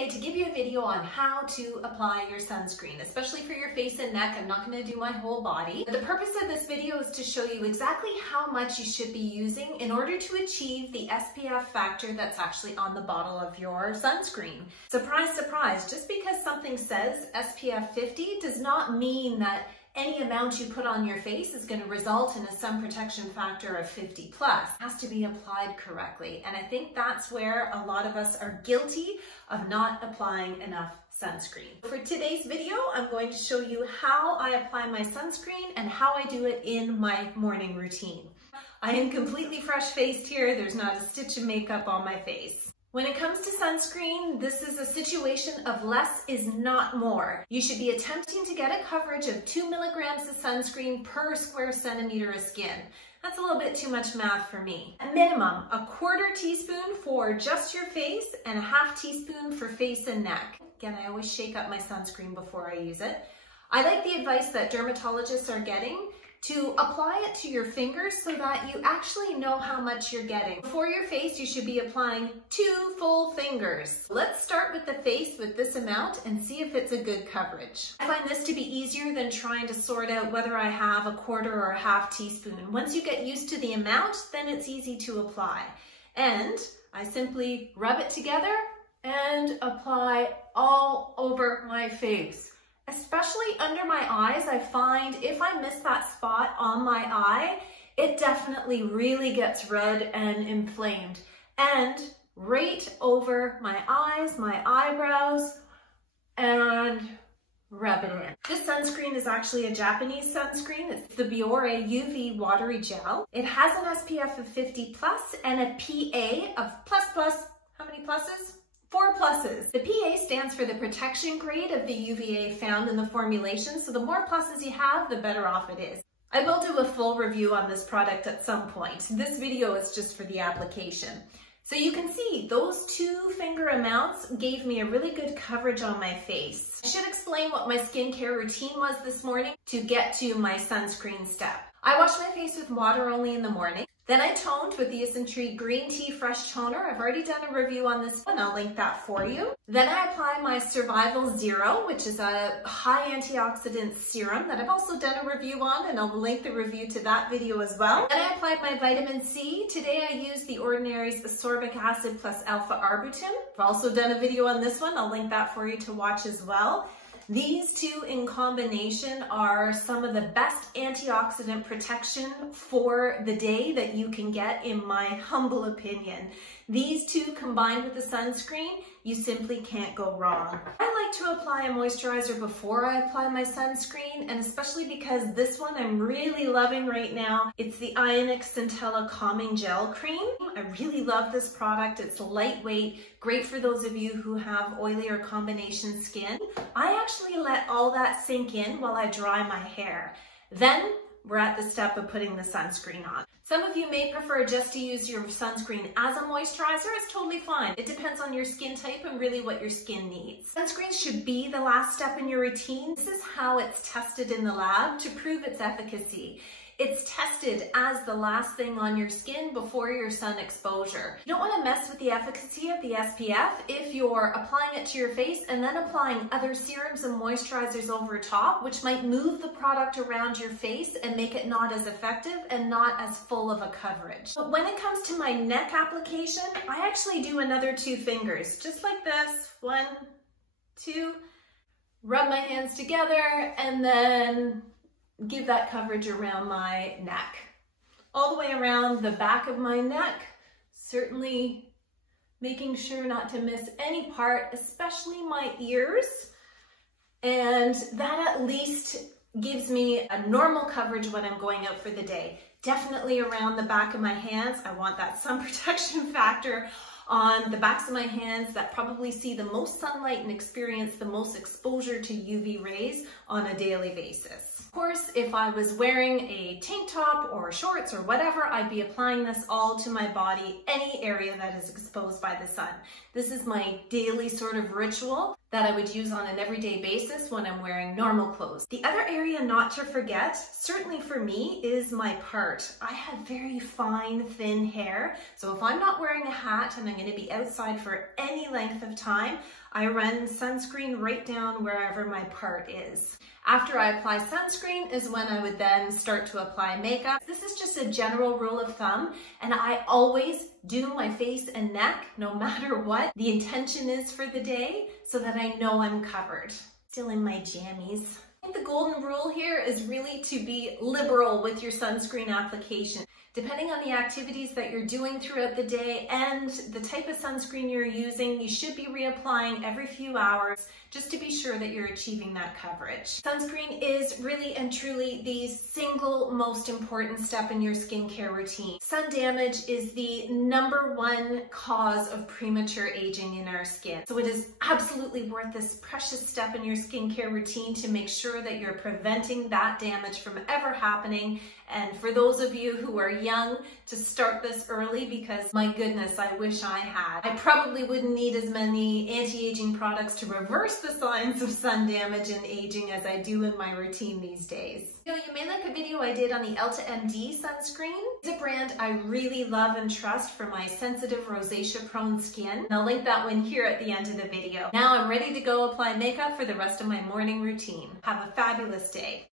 today to give you a video on how to apply your sunscreen, especially for your face and neck. I'm not going to do my whole body. The purpose of this video is to show you exactly how much you should be using in order to achieve the SPF factor that's actually on the bottle of your sunscreen. Surprise, surprise, just because something says SPF 50 does not mean that any amount you put on your face is going to result in a sun protection factor of 50 plus. It has to be applied correctly. And I think that's where a lot of us are guilty of not applying enough sunscreen. For today's video, I'm going to show you how I apply my sunscreen and how I do it in my morning routine. I am completely fresh-faced here. There's not a stitch of makeup on my face. When it comes to sunscreen, this is a situation of less is not more. You should be attempting to get a coverage of 2 milligrams of sunscreen per square centimeter of skin. That's a little bit too much math for me. At minimum, a 1/4 teaspoon for just your face and a 1/2 teaspoon for face and neck. Again, I always shake up my sunscreen before I use it. I like the advice that dermatologists are getting to apply it to your fingers so that you actually know how much you're getting. For your face, you should be applying 2 full fingers. Let's start with the face with this amount and see if it's a good coverage. I find this to be easier than trying to sort out whether I have a 1/4 or a 1/2 teaspoon. Once you get used to the amount, then it's easy to apply. And I simply rub it together and apply all over my face. Especially under my eyes, I find if I miss that spot on my eye, it definitely really gets red and inflamed. And right over my eyes, my eyebrows, and rub it in. This sunscreen is actually a Japanese sunscreen. It's the Biore UV Watery Gel. It has an SPF of 50 plus and a PA of plus. How many pluses? 4 pluses. The PA stands for the protection grade of the UVA found in the formulation, so the more pluses you have, the better off it is. I will do a full review on this product at some point. This video is just for the application. So you can see those 2 finger amounts gave me a really good coverage on my face. I should explain what my skincare routine was this morning to get to my sunscreen step. I wash my face with water only in the morning. Then I toned with the Sunscreen Green Tea Fresh Toner. I've already done a review on this one. I'll link that for you. Then I apply my Survival Zero, which is a high antioxidant serum that I've also done a review on, and I'll link the review to that video as well. Then I applied my vitamin C. Today I used the Ordinary's Ascorbic Acid plus Alpha Arbutin. I've also done a video on this one. I'll link that for you to watch as well. These 2 in combination are some of the best antioxidant protection for the day that you can get, in my humble opinion. These 2 combined with the sunscreen, you simply can't go wrong. I like to apply a moisturizer before I apply my sunscreen, and especially because this one I'm really loving right now. It's the Ionic Centella Calming Gel Cream. I really love this product. It's lightweight, great for those of you who have oily or combination skin. I actually let all that sink in while I dry my hair. Then we're at the step of putting the sunscreen on. Some of you may prefer just to use your sunscreen as a moisturizer. It's totally fine. It depends on your skin type and really what your skin needs. Sunscreen should be the last step in your routine. This is how it's tested in the lab to prove its efficacy. It's tested as the last thing on your skin before your sun exposure. You don't want to mess with the efficacy of the SPF if you're applying it to your face and then applying other serums and moisturizers over top, which might move the product around your face and make it not as effective and not as full of a coverage. But when it comes to my neck application, I actually do another 2 fingers, just like this. 1, 2, rub my hands together, and then give that coverage around my neck. All the way around the back of my neck, certainly making sure not to miss any part, especially my ears. And that at least gives me a normal coverage when I'm going out for the day. Definitely around the back of my hands. I want that sun protection factor on the backs of my hands that probably see the most sunlight and experience the most exposure to UV rays on a daily basis. Of course, if I was wearing a tank top or shorts or whatever, I'd be applying this all to my body, any area that is exposed by the sun. This is my daily sort of ritual. that I would use on an everyday basis when I'm wearing normal clothes. The other area not to forget, certainly for me, is my part. I have very fine, thin hair, so if I'm not wearing a hat and I'm going to be outside for any length of time, I run sunscreen right down wherever my part is. After I apply sunscreen is when I would then start to apply makeup. This is just a general rule of thumb, and I always do my face and neck no matter what the intention is for the day so that I know I'm covered. Still in my jammies. I think the golden rule here is really to be liberal with your sunscreen application. Depending on the activities that you're doing throughout the day and the type of sunscreen you're using, you should be reapplying every few hours just to be sure that you're achieving that coverage. Sunscreen is really and truly the single most important step in your skincare routine. Sun damage is the #1 cause of premature aging in our skin. So it is absolutely worth this precious step in your skincare routine to make sure that you're preventing that damage from ever happening. And for those of you who are young, to start this early, because my goodness, I wish I had. I probably wouldn't need as many anti-aging products to reverse the signs of sun damage and aging as I do in my routine these days. You may like a video I did on the Elta MD sunscreen. It's a brand I really love and trust for my sensitive rosacea prone skin. And I'll link that one here at the end of the video. Now I'm ready to go apply makeup for the rest of my morning routine. Have a fabulous day.